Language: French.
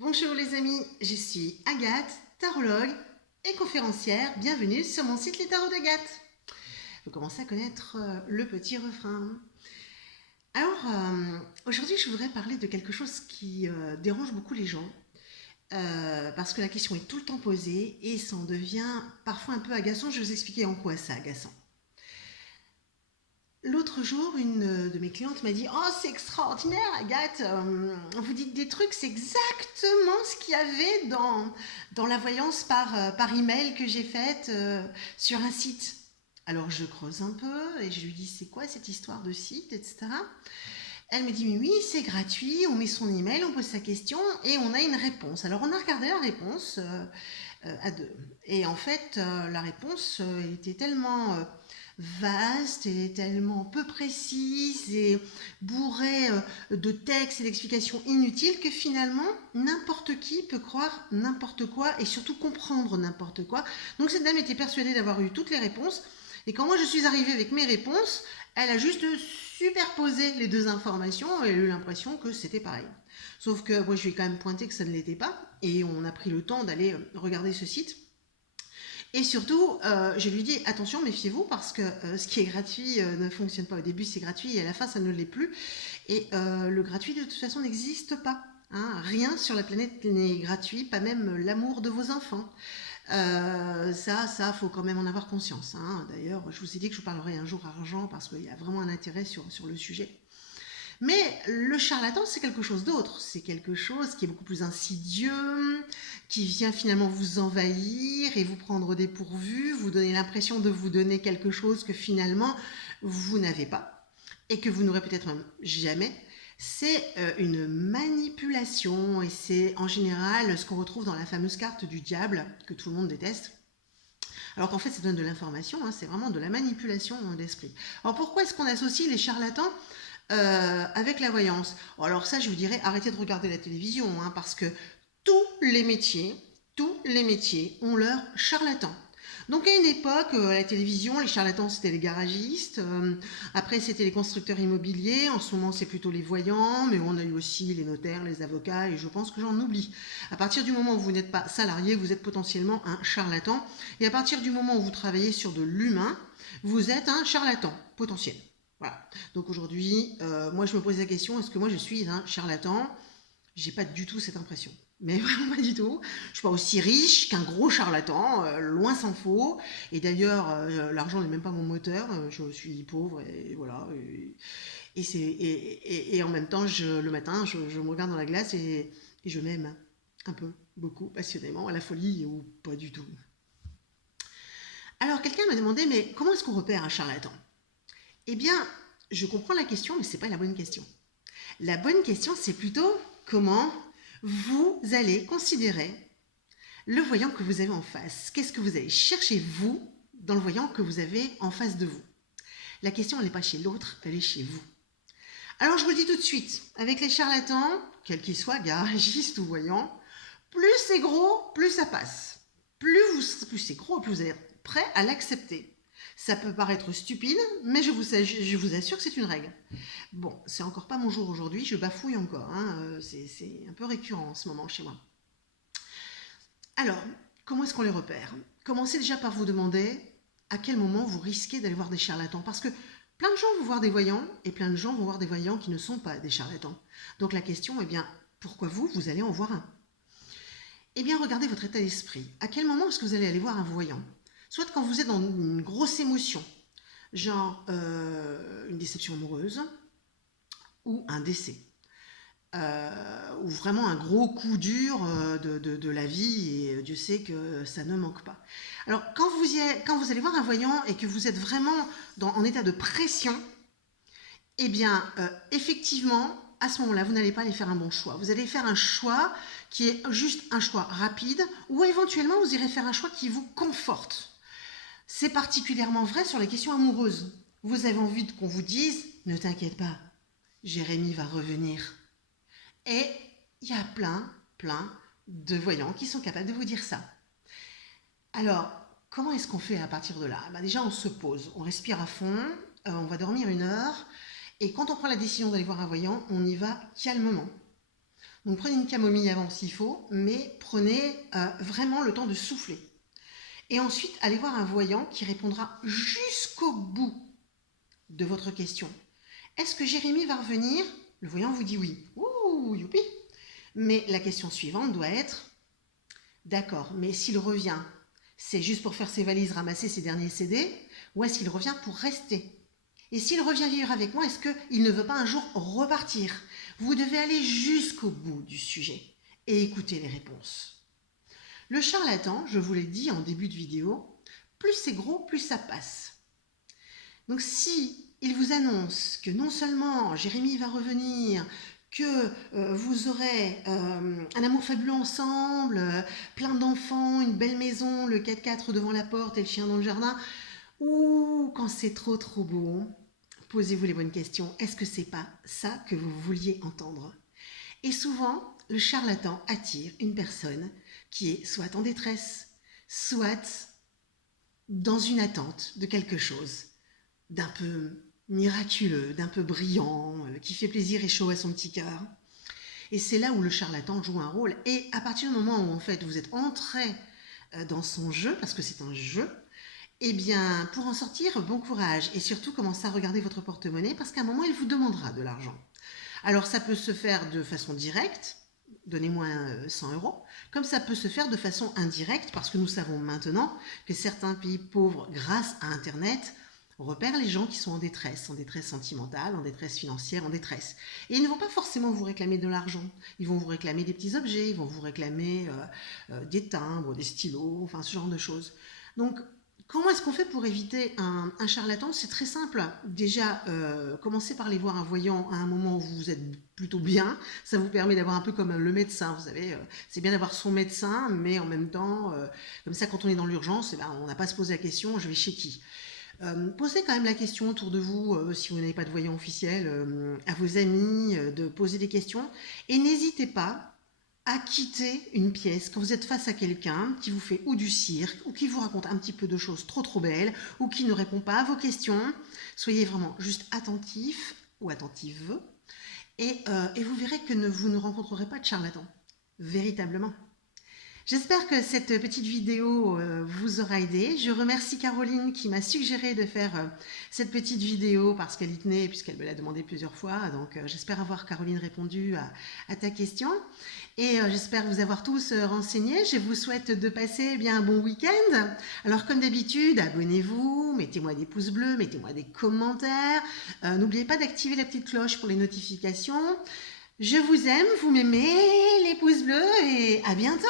Bonjour les amis, je suis Agathe, tarologue et conférencière. Bienvenue sur mon site Les Tarots d'Agathe. Vous commencez à connaître le petit refrain. Alors, aujourd'hui, je voudrais parler de quelque chose qui dérange beaucoup les gens. Parce que la question est tout le temps posée et ça en devient parfois un peu agaçant. Je vais vous expliquer en quoi c'est agaçant. L'autre jour, une de mes clientes m'a dit « Oh, c'est extraordinaire, Agathe, vous dites des trucs, c'est exactement ce qu'il y avait dans la voyance par email que j'ai faite sur un site. » Alors je creuse un peu et je lui dis « C'est quoi cette histoire de site, etc. » Elle me dit « Mais oui, c'est gratuit, on met son email, on pose sa question et on a une réponse. » Alors on a regardé la réponse à deux. Et en fait, la réponse était tellement vaste et tellement peu précise et bourrée de textes et d'explications inutiles que finalement, n'importe qui peut croire n'importe quoi et surtout comprendre n'importe quoi. Donc cette dame était persuadée d'avoir eu toutes les réponses. Et quand moi je suis arrivée avec mes réponses, elle a juste superposé les deux informations et elle a eu l'impression que c'était pareil. Sauf que moi je lui ai quand même pointé que ça ne l'était pas et on a pris le temps d'aller regarder ce site. Et surtout, je lui dis attention, méfiez-vous parce que ce qui est gratuit ne fonctionne pas. Au début, c'est gratuit et à la fin, ça ne l'est plus. Et le gratuit, de toute façon, n'existe pas. Hein. Rien sur la planète n'est gratuit, pas même l'amour de vos enfants. Ça, faut quand même en avoir conscience. Hein. D'ailleurs, je vous ai dit que je parlerai un jour argent parce qu'il y a vraiment un intérêt sur le sujet. Mais le charlatan, c'est quelque chose d'autre. C'est quelque chose qui est beaucoup plus insidieux, qui vient finalement vous envahir et vous prendre au dépourvu, vous donner l'impression de vous donner quelque chose que finalement vous n'avez pas et que vous n'aurez peut-être même jamais. C'est une manipulation et c'est en général ce qu'on retrouve dans la fameuse carte du diable que tout le monde déteste. Alors qu'en fait, ça donne de l'information, hein, c'est vraiment de la manipulation d'esprit. Alors pourquoi est-ce qu'on associe les charlatans avec la voyance? Alors ça, je vous dirais, arrêtez de regarder la télévision, hein, parce que tous les métiers ont leur charlatan. Donc à une époque, à la télévision, les charlatans, c'était les garagistes. Après, c'était les constructeurs immobiliers. En ce moment, c'est plutôt les voyants. Mais on a eu aussi les notaires, les avocats. Et je pense que j'en oublie. À partir du moment où vous n'êtes pas salarié, vous êtes potentiellement un charlatan. Et à partir du moment où vous travaillez sur de l'humain, vous êtes un charlatan potentiel. Voilà. Donc aujourd'hui, moi, je me pose la question, est-ce que moi, je suis un charlatan? J'ai pas du tout cette impression. Mais vraiment pas du tout. Je suis pas aussi riche qu'un gros charlatan, loin s'en faut. Et d'ailleurs, l'argent n'est même pas mon moteur. Je suis pauvre et voilà. Et en même temps, le matin, je me regarde dans la glace et je m'aime un peu, beaucoup, passionnément, à la folie ou pas du tout. Alors quelqu'un m'a demandé, mais comment est-ce qu'on repère un charlatan? Eh bien, je comprends la question, mais c'est pas la bonne question. La bonne question, c'est plutôt comment vous allez considérer le voyant que vous avez en face. Qu'est-ce que vous allez chercher, vous, dans le voyant que vous avez en face de vous? La question, elle n'est pas chez l'autre, elle est chez vous. Alors, je vous le dis tout de suite, avec les charlatans, quels qu'ils soient, garagistes ou voyants, plus c'est gros, plus ça passe. Plus c'est gros, plus vous êtes prêt à l'accepter. Ça peut paraître stupide, mais je vous assure que c'est une règle. Bon, c'est encore pas mon jour aujourd'hui, je bafouille encore. Hein, c'est un peu récurrent en ce moment chez moi. Alors, comment est-ce qu'on les repère? Commencez déjà par vous demander à quel moment vous risquez d'aller voir des charlatans. Parce que plein de gens vont voir des voyants et plein de gens vont voir des voyants qui ne sont pas des charlatans. Donc la question est bien, pourquoi vous allez en voir un? Eh bien, regardez votre état d'esprit. À quel moment est-ce que vous allez aller voir un voyant? Soit quand vous êtes dans une grosse émotion, genre une déception amoureuse ou un décès. Ou vraiment un gros coup dur de la vie, et Dieu sait que ça ne manque pas. Alors, quand vous allez voir un voyant et que vous êtes vraiment en état de pression, eh bien, effectivement, à ce moment-là, vous n'allez pas aller faire un bon choix. Vous allez faire un choix qui est juste un choix rapide, ou éventuellement, vous irez faire un choix qui vous conforte. C'est particulièrement vrai sur les questions amoureuses. Vous avez envie qu'on vous dise « Ne t'inquiète pas, Jérémy va revenir ». Et il y a plein de voyants qui sont capables de vous dire ça. Alors, comment est-ce qu'on fait à partir de là? Déjà, on se pose, on respire à fond, on va dormir 1 heure, et quand on prend la décision d'aller voir un voyant, on y va calmement. Donc prenez une camomille avant s'il faut, mais prenez vraiment le temps de souffler. Et ensuite, allez voir un voyant qui répondra jusqu'au bout de votre question. Est-ce que Jérémy va revenir? Le voyant vous dit oui. Ouh, youpi! Mais la question suivante doit être, d'accord, mais s'il revient, c'est juste pour faire ses valises, ramasser ses derniers CD, ou est-ce qu'il revient pour rester? Et s'il revient vivre avec moi, est-ce qu'il ne veut pas un jour repartir? Vous devez aller jusqu'au bout du sujet et écouter les réponses. Le charlatan, je vous l'ai dit en début de vidéo, plus c'est gros, plus ça passe. Donc si il vous annonce que non seulement Jérémy va revenir, que vous aurez un amour fabuleux ensemble, plein d'enfants, une belle maison, le 4x4 devant la porte et le chien dans le jardin, ou quand c'est trop beau, posez-vous les bonnes questions. Est-ce que c'est pas ça que vous vouliez entendre? Et souvent, le charlatan attire une personne qui est soit en détresse, soit dans une attente de quelque chose d'un peu miraculeux, d'un peu brillant, qui fait plaisir et chaud à son petit cœur. Et c'est là où le charlatan joue un rôle. Et à partir du moment où en fait vous êtes entré dans son jeu, parce que c'est un jeu, eh bien pour en sortir, bon courage. Et surtout commencez à regarder votre porte-monnaie parce qu'à un moment il vous demandera de l'argent. Alors ça peut se faire de façon directe, donnez-moi 100 €, comme ça peut se faire de façon indirecte parce que nous savons maintenant que certains pays pauvres, grâce à Internet, repèrent les gens qui sont en détresse sentimentale, en détresse financière, en détresse. Et ils ne vont pas forcément vous réclamer de l'argent. Ils vont vous réclamer des petits objets, ils vont vous réclamer des timbres, des stylos, enfin ce genre de choses. Donc, comment est-ce qu'on fait pour éviter un charlatan? C'est très simple. Déjà, commencez par aller voir un voyant à un moment où vous êtes plutôt bien. Ça vous permet d'avoir un peu comme le médecin. Vous savez, c'est bien d'avoir son médecin, mais en même temps, comme ça, quand on est dans l'urgence, eh ben, on n'a pas à se poser la question, je vais chez qui? Posez quand même la question autour de vous, si vous n'avez pas de voyant officiel, à vos amis, de poser des questions. Et n'hésitez pas à quitter une pièce quand vous êtes face à quelqu'un qui vous fait ou du cirque, ou qui vous raconte un petit peu de choses trop belles, ou qui ne répond pas à vos questions. Soyez vraiment juste attentif ou attentive, et vous verrez que vous ne rencontrerez pas de charlatan, véritablement. J'espère que cette petite vidéo vous aura aidé. Je remercie Caroline qui m'a suggéré de faire cette petite vidéo parce qu'elle y tenait, puisqu'elle me l'a demandé plusieurs fois. Donc j'espère avoir, Caroline, répondu à ta question. Et j'espère vous avoir tous renseignés. Je vous souhaite de passer bien un bon week-end. Alors comme d'habitude, abonnez-vous, mettez-moi des pouces bleus, mettez-moi des commentaires. N'oubliez pas d'activer la petite cloche pour les notifications. Je vous aime, vous m'aimez, les pouces bleus, et à bientôt!